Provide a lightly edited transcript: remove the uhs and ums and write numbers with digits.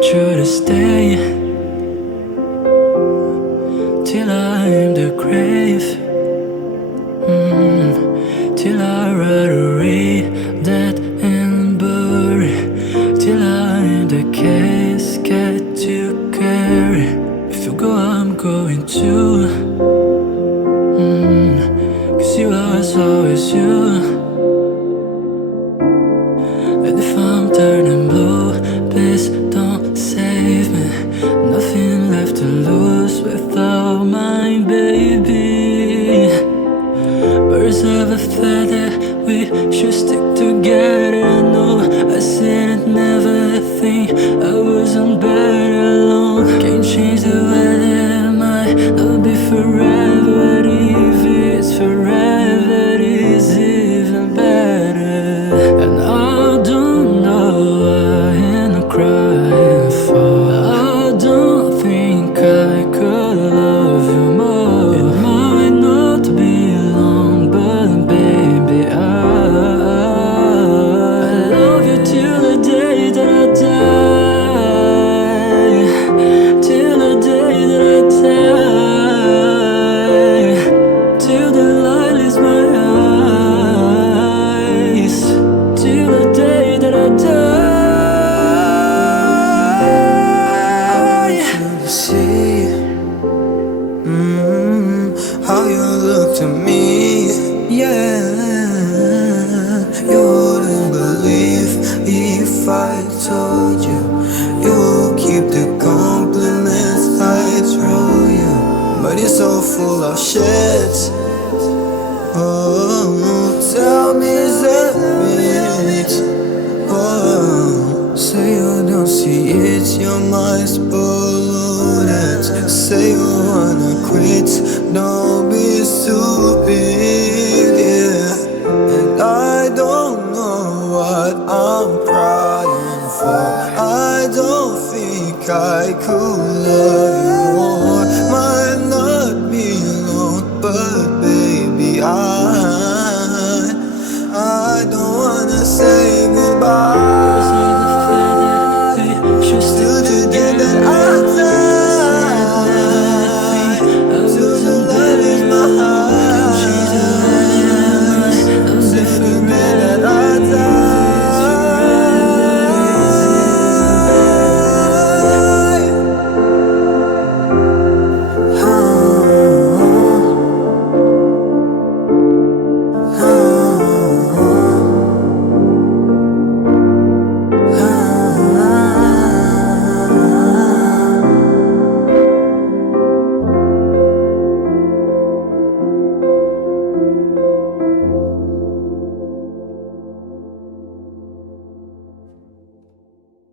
want you to stay till I'm the grave, till I rot away, dead and buried, till I'm the casket to carry. If you go, I'm going too, 'cause you was always you. And if I'm turning blue, please don't save me. Nothing left to lose without my baby. Birds of a feather, we should stick together. No, I said I'd never think I wasn't better alone. Can't change the weather, my love be forever. But if it's forever, it is even better. And I don't know why I'm crying for. I don't think I could love you more. It might not be long, but baby, I love you till the day that I die. Till the day that I die. Till the light leaves my eyes. Till the day that I die. To see how you look to me, yeah. You wouldn't believe if I told you. You keep the compliments I throw you, but you're so full of shit.